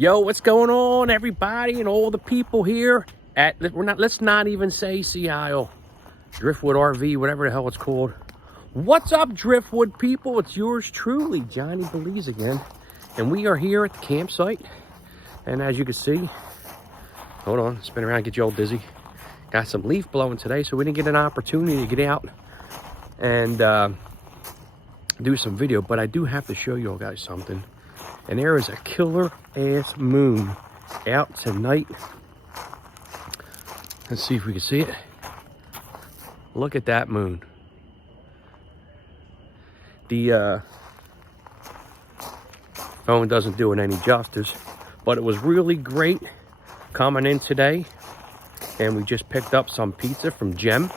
Yo, what's going on, everybody, and all the people here at let's not even say Sea Isle, Driftwood RV, whatever the hell it's called. What's up, Driftwood people? It's yours truly, Johnny Belize again, and we are here at the campsite. And as you can see, hold on, spin around, get you all dizzy. Got some leaf blowing today, so we didn't get an opportunity to get out and do some video, but I do have to show you all guys something. And there is a killer ass moon out tonight. Let's see if we can see it. Look at that moon. The phone doesn't do it any justice, but it was really great coming in today. And we just picked up some pizza from Gem.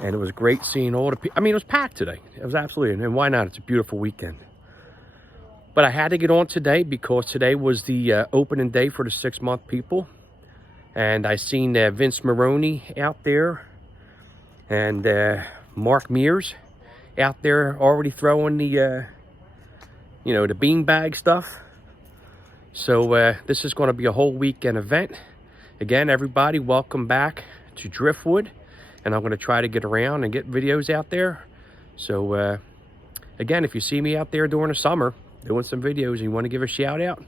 And it was great seeing all the people. I mean, it was packed today. It was absolutely, and why not? It's a beautiful weekend. But I had to get on today because today was the opening day for the 6-month people. And I seen Vince Maroney out there and Mark Mears out there already throwing the, you know, the beanbag stuff. So this is going to be a whole weekend event. Again, everybody, welcome back to Driftwood. And I'm going to try to get around and get videos out there. So again, if you see me out there during the summer doing some videos and you want to give a shout out,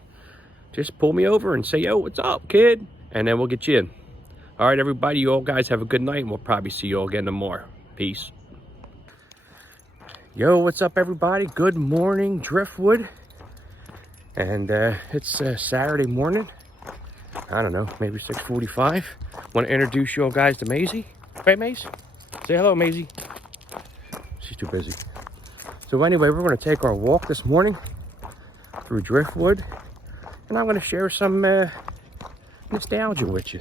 just pull me over and say, yo, what's up, kid? And then we'll get you in. All right, everybody, you all guys have a good night, and we'll probably see you all again tomorrow. Peace. Yo, what's up, everybody? Good morning, Driftwood. And it's Saturday morning. I don't know, maybe 6:45. Want to introduce you all guys to Maisie. Right, Maze? Say hello, Maisie. She's too busy. So anyway, we're going to take our walk this morning through Driftwood, and I'm going to share some nostalgia with you.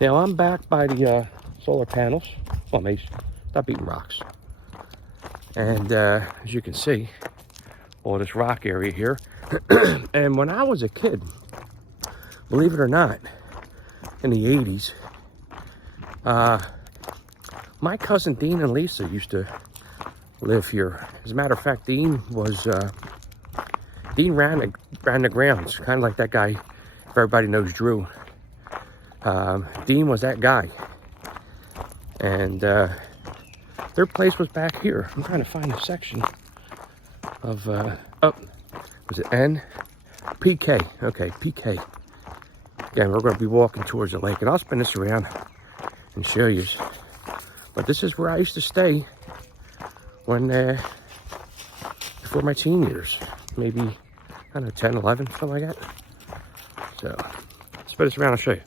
Now, I'm back by the solar panels. Come on, Maze. Stop eating rocks. And as you can see, all this rock area here. And when I was a kid, believe it or not, in the 80s, my cousin Dean and Lisa used to live here. As a matter of fact, Dean ran the grounds, kind of like that guy, if everybody knows Drew. Dean was that guy. And their place was back here. I'm trying to find a section of, was it N? PK. Okay, PK. Again, we're going to be walking towards the lake, and I'll spin this around and show you. But this is where I used to stay when before my teen years, maybe I don't know, 10, 11, something like that. So spin this around, I'll show you.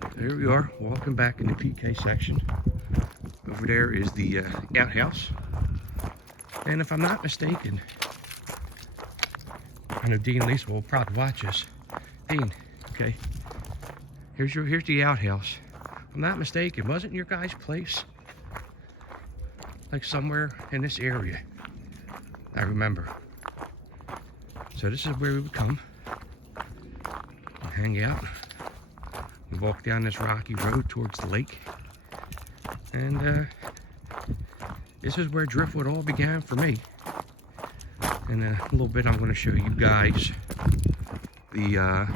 So here we are, walking back in the PK section. Over there is the outhouse, and if I'm not mistaken, I know Dean and Lisa will probably watch this. Dean, okay. Here's the outhouse. If I'm not mistaken, wasn't your guys' place like somewhere in this area? I remember. So this is where we would come and hang out. We walk down this rocky road towards the lake. And this is where Driftwood all began for me. In a little bit, I'm going to show you guys the,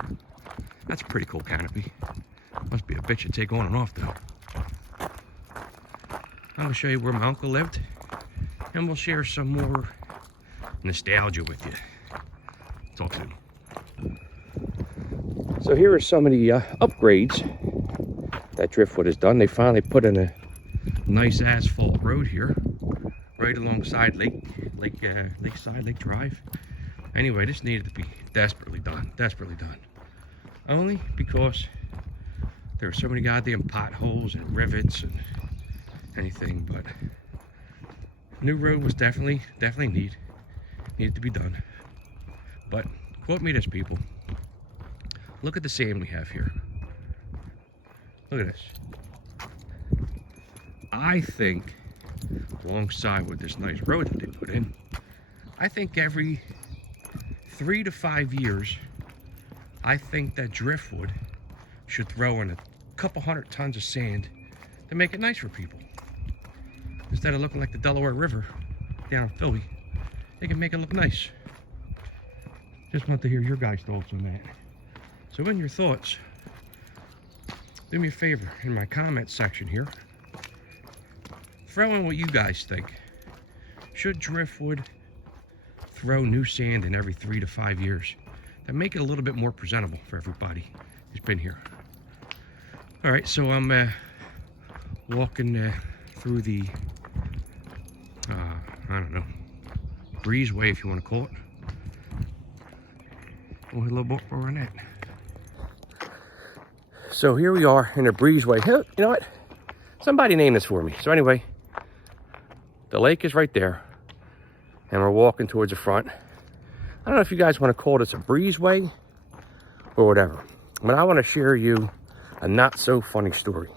that's a pretty cool canopy. Must be a bitch to take on and off, though. I'm going to show you where my uncle lived, and we'll share some more nostalgia with you. Talk soon. So here are some of the upgrades that Driftwood has done. They finally put in a nice asphalt road here, right alongside Lakeside, Lake Drive. Anyway, this needed to be desperately done. Only because there were so many goddamn potholes and rivets and anything, but new road was definitely needed to be done. But quote me this, people. Look at the sand we have here. Look at this. I think, alongside with this nice road that they put in, I think every 3 to 5 years, I think that Driftwood should throw in a couple 100 tons of sand to make it nice for people. Instead of looking like the Delaware River down in Philly, they can make it look nice. Just want to hear your guys' thoughts on that. So in your thoughts, do me a favor in my comment section here. Throw in what you guys think. Should Driftwood throw new sand in every 3 to 5 years? That make it a little bit more presentable for everybody who's been here. All right, so I'm walking through the, I don't know, breezeway, if you want to call it. Oh, a little bit more on that. So here we are in a breezeway. You know what? Somebody named this for me. So anyway, the lake is right there, and we're walking towards the front. I don't know if you guys want to call this a breezeway or whatever, but I want to share you a not so funny story.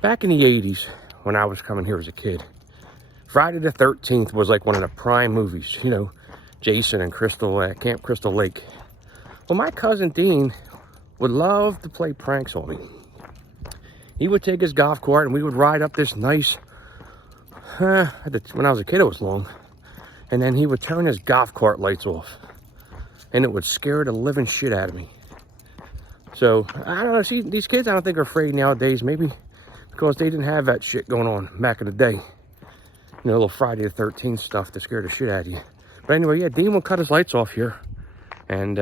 Back in the 80s, when I was coming here as a kid, Friday the 13th was like one of the prime movies, you know, Jason and Camp Crystal Lake. Well, my cousin Dean would love to play pranks on me. He would take his golf cart and we would ride up this nice, when I was a kid it was long, and then he would turn his golf cart lights off and it would scare the living shit out of me. So, I don't know, see, these kids I don't think are afraid nowadays, maybe because they didn't have that shit going on back in the day. You know, little Friday the 13th stuff to scare the shit out of you. But anyway, yeah, Dean would cut his lights off here and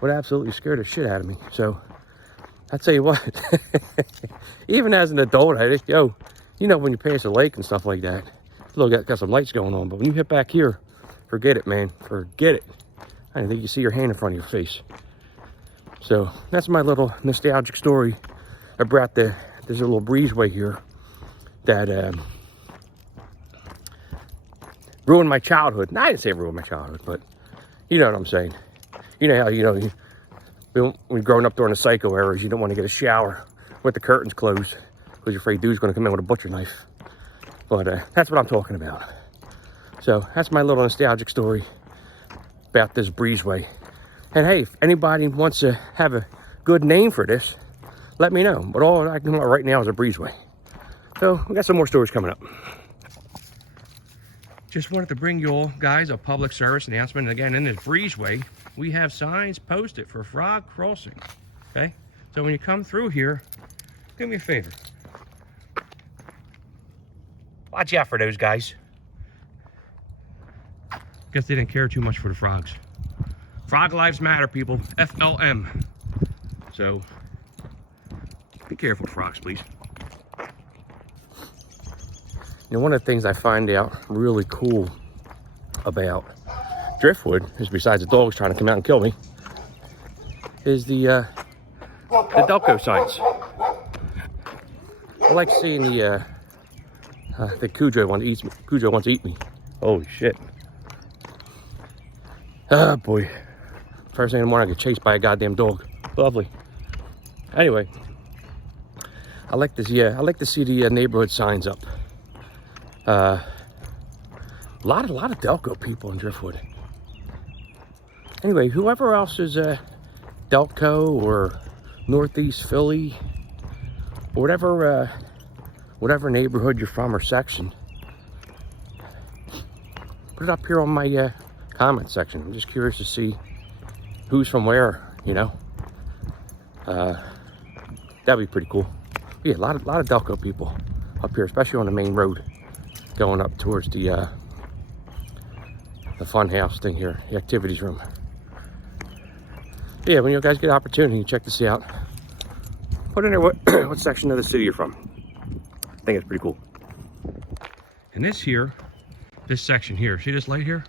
would absolutely scare the shit out of me. So, I tell you what, even as an adult, I think, yo, you know, when you pass a lake and stuff like that, look, got some lights going on, but when you hit back here, forget it, man, forget it. I don't think you see your hand in front of your face. So, that's my little nostalgic story about there's a little breezeway here that ruined my childhood. No, I didn't say ruined my childhood, but you know what I'm saying. You know how, when you're growing up during the psycho eras, you don't want to get a shower with the curtains closed because you're afraid dude's going to come in with a butcher knife. But that's what I'm talking about. So that's my little nostalgic story about this breezeway. And hey, if anybody wants to have a good name for this, let me know. But all I can do right now is a breezeway. So we got some more stories coming up. Just wanted to bring you all guys a public service announcement. Again, in this breezeway, we have signs posted for frog crossing. Okay? So when you come through here, do me a favor. Watch out for those guys. Guess they didn't care too much for the frogs. Frog lives matter, people. FLM. So, be careful, frogs, please. You know, one of the things I find out really cool about Driftwood is, besides the dogs trying to come out and kill me, is the Delco signs. I like seeing the Cujo wants to eat me. Holy shit. Oh boy. First thing in the morning I get chased by a goddamn dog. Lovely. Anyway, I like to see the neighborhood signs up. A lot of Delco people in Driftwood. Anyway, whoever else is Delco or Northeast Philly, or whatever neighborhood you're from or section, put it up here on my comment section. I'm just curious to see who's from where, you know. That'd be pretty cool. But yeah, a lot of Delco people up here, especially on the main road going up towards the fun house thing here, the activities room. But yeah, when you guys get an opportunity, check this out. Put in there what section of the city you're from. I think it's pretty cool. And this section here, see this light here?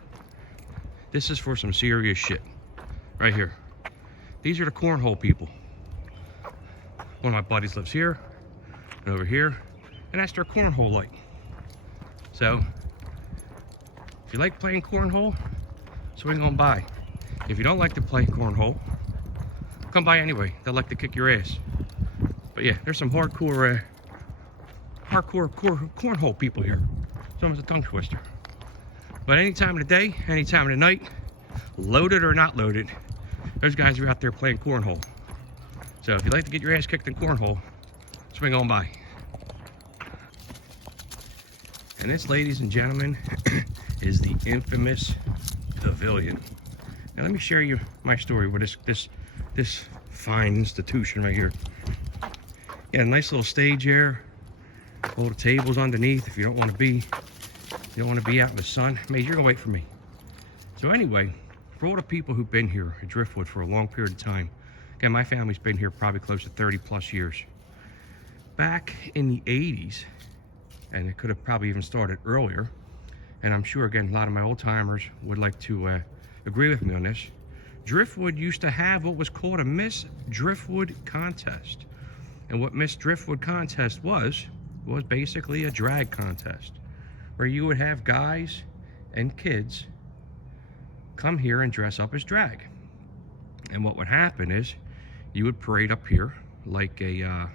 This is for some serious shit. Right here. These are the Cornhole people. One of my buddies lives here and over here, and that's their Cornhole light. So, if you like playing Cornhole, swing on by. If you don't like to play Cornhole, come by anyway. They'll like to kick your ass. But yeah, there's some hardcore Cornhole people here. It's almost a tongue twister. But any time of the day, any time of the night, loaded or not loaded, those guys are out there playing Cornhole. So if you like to get your ass kicked in Cornhole, swing on by. And And this, ladies and gentlemen, is the infamous pavilion. Now let me share you my story with this fine institution right here. Yeah, nice little stage here. All the tables underneath if you don't want to be out in the sun. Mate, you're gonna wait for me. So anyway, for all the people who've been here at Driftwood for a long period of time, again, my family's been here probably close to 30 plus years. Back in the 80s, and it could have probably even started earlier, and I'm sure, again, a lot of my old timers would like to agree with me on this. Driftwood used to have what was called a Miss Driftwood contest. And what Miss Driftwood contest was basically a drag contest where you would have guys and kids come here and dress up as drag. And what would happen is you would parade up here like a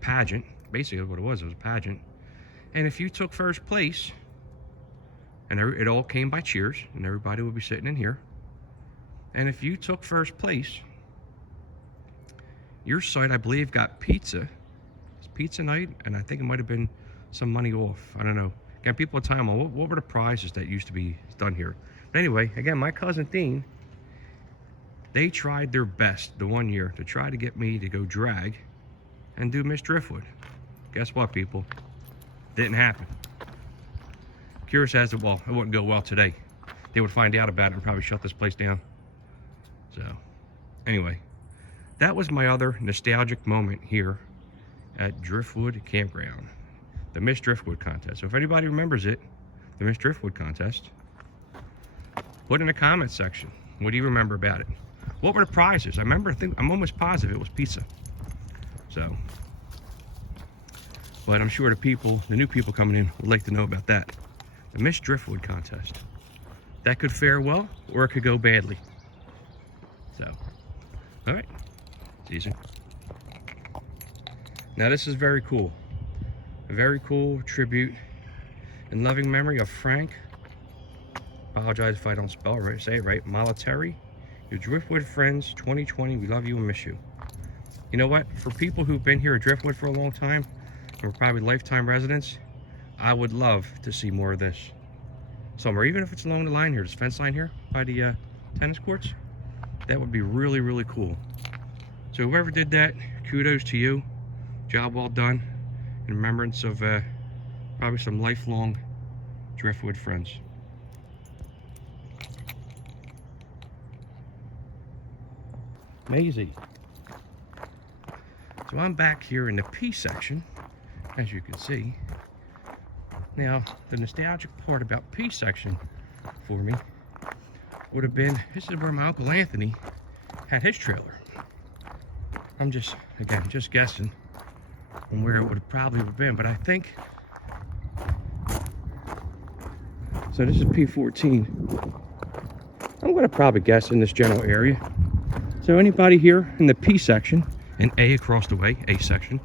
pageant. Basically what it was a pageant. And if you took first place, and it all came by cheers, and everybody would be sitting in here, and if you took first place, your site, I believe, got pizza. It's pizza night, and I think it might have been some money off. I don't know. Again, people at time on what were the prizes that used to be done here. But anyway, again, my cousin Dean, they tried their best the one year to try to get me to go drag and do Miss Driftwood. Guess what, people? Didn't happen. Curious as to, well, it wouldn't go well today. They would find out about it and probably shut this place down. So, anyway, that was my other nostalgic moment here at Driftwood Campground, the Miss Driftwood contest. So if anybody remembers it, the Miss Driftwood contest, put in the comment section. What do you remember about it? What were the prizes? I'm almost positive it was pizza. So, but I'm sure the new people coming in would like to know about that. The Miss Driftwood contest. That could fare well, or it could go badly. So, all right, it's easy. Now this is very cool. A very cool tribute in loving memory of Frank. Apologize if I don't spell it right, say it right. Military. Your Driftwood friends, 2020. We love you and miss you. You know what? For people who've been here at Driftwood for a long time, or probably lifetime residents, I would love to see more of this somewhere, even if it's along the line here, this fence line here by the tennis courts. That would be really, really cool. So whoever did that, kudos to you. Job well done. In remembrance of probably some lifelong Driftwood friends. Amazing. So I'm back here in the P section, as you can see. Now, the nostalgic part about P section for me would have been, this is where my Uncle Anthony had his trailer. I'm just guessing on where it would have probably have been, but I think, so this is P14. I'm gonna probably guess in this general area. So anybody here in the P section, and A across the way, A section,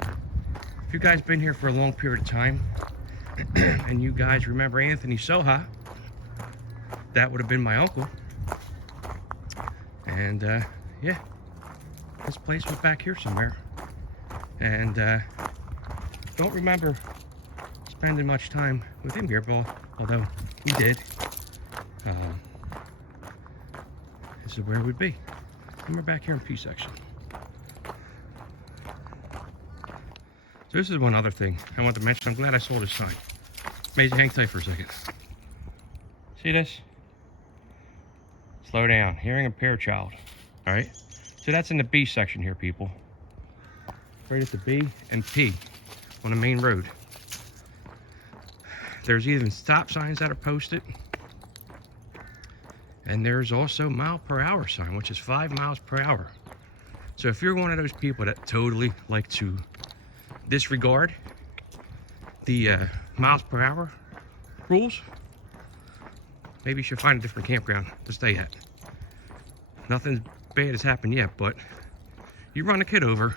if you guys been here for a long period of time, and you guys remember Anthony Soha, that would have been my uncle. And yeah, this place was back here somewhere. And don't remember spending much time with him here, although he did. This is where we'd be. And we're back here in P section. So this is one other thing I want to mention. I'm glad I saw this sign. Amazing, hang tight for a second. See this? Slow down, hearing impaired child. All right, so that's in the B section here, people. Right at the B and P on the main road. There's even stop signs that are posted. And there's also mile per hour sign, which is 5 miles per hour. So if you're one of those people that totally like to disregard the miles per hour rules, maybe you should find a different campground to stay at. Nothing bad has happened yet, but you run a kid over,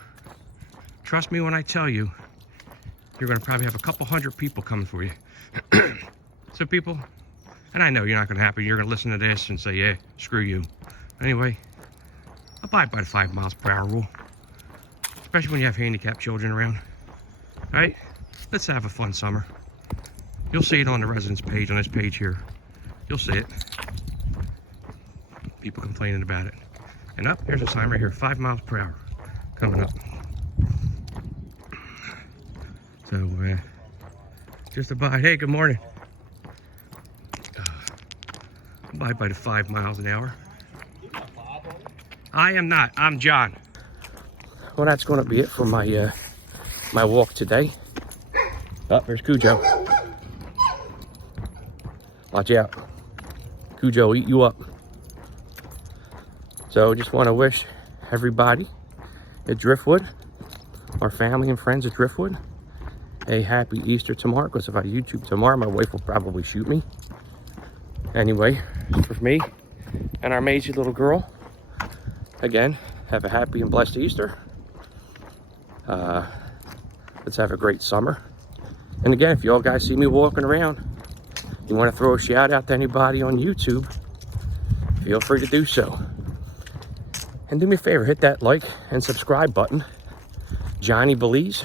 trust me when I tell you, you're gonna probably have a couple hundred people coming for you. So people, and I know you're not gonna happen, you're gonna listen to this and say, yeah, screw you. Anyway, abide by the 5 miles per hour rule, especially when you have handicapped children around. All right, let's have a fun summer. You'll see it on the residence page, on this page here. You'll see it. People complaining about it. And up, there's a sign right here, 5 miles per hour coming up. So, just about, hey, good morning. Abide by the 5 miles an hour. I am not, I'm John. Well, that's going to be it for my my walk today. Oh, there's Cujo. Watch out. Cujo will eat you up. So just want to wish everybody at Driftwood, our family and friends at Driftwood, a happy Easter tomorrow, because if I YouTube tomorrow, my wife will probably shoot me. Anyway, for me and our amazing little girl, again, have a happy and blessed Easter. Let's have a great summer. And again, if you all guys see me walking around, you want to throw a shout out to anybody on YouTube, feel free to do so. And do me a favor, hit that like and subscribe button. Johnny Belize,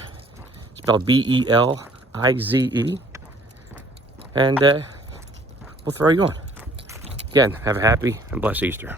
spelled B-E-L-I-Z-E. And we'll throw you on. Again, have a happy and blessed Easter.